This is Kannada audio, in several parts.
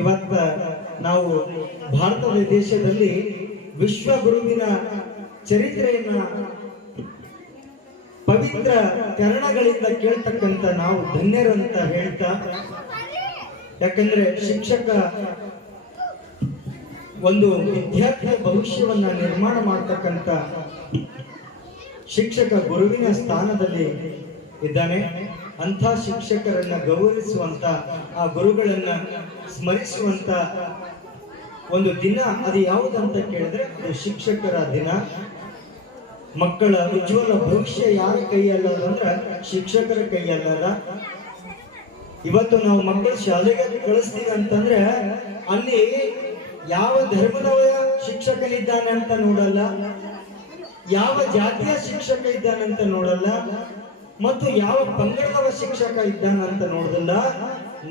ಇವತ್ತ ನಾವು ಭಾರತದ ದೇಶದಲ್ಲಿ ವಿಶ್ವಗುರುವಿನ ಚರಿತ್ರೆಯನ್ನ ಪವಿತ್ರ ಚರಣಗಳಿಂದ ಕೇಳ್ತಕ್ಕಂತ ನಾವು ಧನ್ಯರು ಅಂತ ಹೇಳ್ತಾ, ಯಾಕಂದ್ರೆ ಶಿಕ್ಷಕ ಒಂದು ವಿದ್ಯಾರ್ಥಿಯ ಭವಿಷ್ಯವನ್ನ ನಿರ್ಮಾಣ ಮಾಡ್ತಕ್ಕಂತ ಶಿಕ್ಷಕ ಗುರುವಿನ ಸ್ಥಾನದಲ್ಲಿ ಇದ್ದಾನೆ. ಅಂಥ ಶಿಕ್ಷಕರನ್ನ ಗೌರವಿಸುವಂತ, ಆ ಗುರುಗಳನ್ನ ಸ್ಮರಿಸುವಂತ ಒಂದು ದಿನ ಅದು ಯಾವುದಂತ ಕೇಳಿದ್ರೆ ಅದು ಶಿಕ್ಷಕರ ದಿನ. ಮಕ್ಕಳ ಉಜ್ವಲ ಭವಿಷ್ಯ ಯಾರ ಕೈಯಲ್ಲದ ಅಂದ್ರೆ ಶಿಕ್ಷಕರ ಕೈಯಲ್ಲದ. ಇವತ್ತು ನಾವು ಮಕ್ಕಳು ಶಾಲೆಗೆ ಕಳಿಸ್ತೀವಿ ಅಂತಂದ್ರೆ ಅಲ್ಲಿ ಯಾವ ಧರ್ಮದವ ಶಿಕ್ಷಕನಿದ್ದಾನೆ ಅಂತ ನೋಡಲ್ಲ, ಯಾವ ಜಾತಿಯ ಶಿಕ್ಷಕ ಇದ್ದಾನಂತ ನೋಡಲ್ಲ, ಮತ್ತು ಯಾವ ಪಂಗಡದವ ಶಿಕ್ಷಕ ಇದ್ದಾನಂತ ನೋಡೋದಿಲ್ಲ.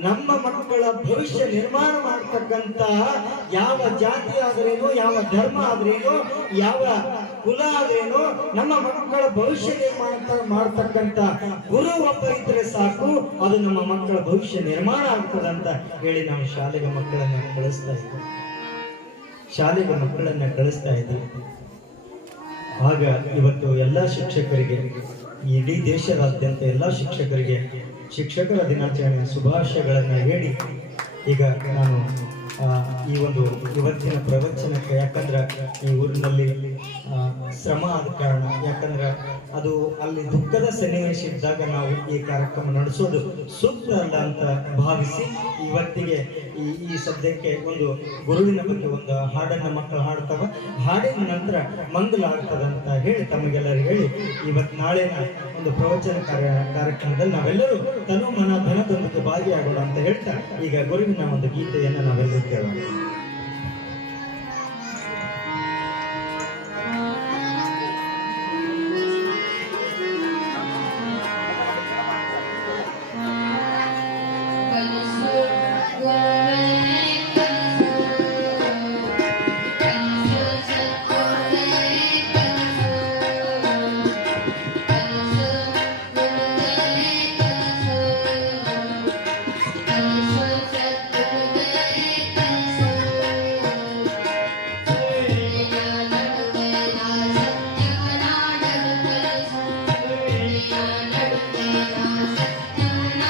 ನಮ್ಮ ಮಕ್ಕಳ ಭವಿಷ್ಯ ನಿರ್ಮಾಣ ಮಾಡ್ತಕ್ಕಂತ ಯಾವ ಜಾತಿ ಆದ್ರೇನು, ಯಾವ ಧರ್ಮ ಆದ್ರೇನು, ಯಾವ ಕುಲ ಆದ್ರೇನು, ನಮ್ಮ ಮಕ್ಕಳ ಭವಿಷ್ಯ ನಿರ್ಮಾಣ ಮಾಡ್ತಕ್ಕಂತ ಗುರು ಒಬ್ಬ ಇದ್ರೆ ಸಾಕು, ಅದು ನಮ್ಮ ಮಕ್ಕಳ ಭವಿಷ್ಯ ನಿರ್ಮಾಣ ಆಗ್ತದಂತ ಹೇಳಿ ನಾವು ಶಾಲೆಗೆ ಮಕ್ಕಳನ್ನ ಕಳಿಸ್ತಾ ಇದ್ದೀವಿ. ಕಳಿಸ್ತಾ ಇದ್ದೀವಿ. ಆಗ ಇವತ್ತು ಎಲ್ಲ ಶಿಕ್ಷಕರಿಗೆ, ಇಡೀ ದೇಶದಾದ್ಯಂತ ಎಲ್ಲ ಶಿಕ್ಷಕರಿಗೆ ಶಿಕ್ಷಕರ ದಿನಾಚರಣೆಯ ಶುಭಾಶಯಗಳನ್ನ ಹೇಳಿ, ಈಗ ನಾನು ಈ ಒಂದು ಇವತ್ತಿನ ಪ್ರವಚನಕ್ಕೆ, ಯಾಕಂದ್ರೆ ಈ ಊರಿನಲ್ಲಿ ಶ್ರಮ ಆದ ಕಾರಣ, ಯಾಕಂದ್ರೆ ಅದು ಅಲ್ಲಿ ದುಃಖದ ಸನ್ನಿವೇಶ ಇದ್ದಾಗ ನಾವು ಈ ಕಾರ್ಯಕ್ರಮ ನಡೆಸೋದು ಸೂಕ್ತ ಅಲ್ಲ ಅಂತ ಭಾವಿಸಿ ಇವತ್ತಿಗೆ ಈ ಸದ್ಯಕ್ಕೆ ಒಂದು ಗುರುವಿನ ಬಗ್ಗೆ ಒಂದು ಹಾಡನ್ನ ಮಕ್ಕಳು ಹಾಡ್ತಾವ. ಹಾಡಿನ ನಂತರ ಮಂಗಲ ಆಗ್ತದಂತ ಹೇಳಿ ತಮಗೆಲ್ಲರಿಗೂ ಹೇಳಿ, ಇವತ್ತು ನಾಳೆನ ಒಂದು ಪ್ರವಚನ ಕಾರ್ಯಕ್ರಮದಲ್ಲಿ ನಾವೆಲ್ಲರೂ ತನು ಮನ ಧನದೊಂದಿಗೆ ಭಾಗಿಯಾಗೋಣ ಅಂತ ಹೇಳ್ತಾ ಈಗ ಗುರುವಿನ ಒಂದು ಗೀತೆಯನ್ನು ನಾವೆಲ್ಲರೂ ಕೇಳೋಣ.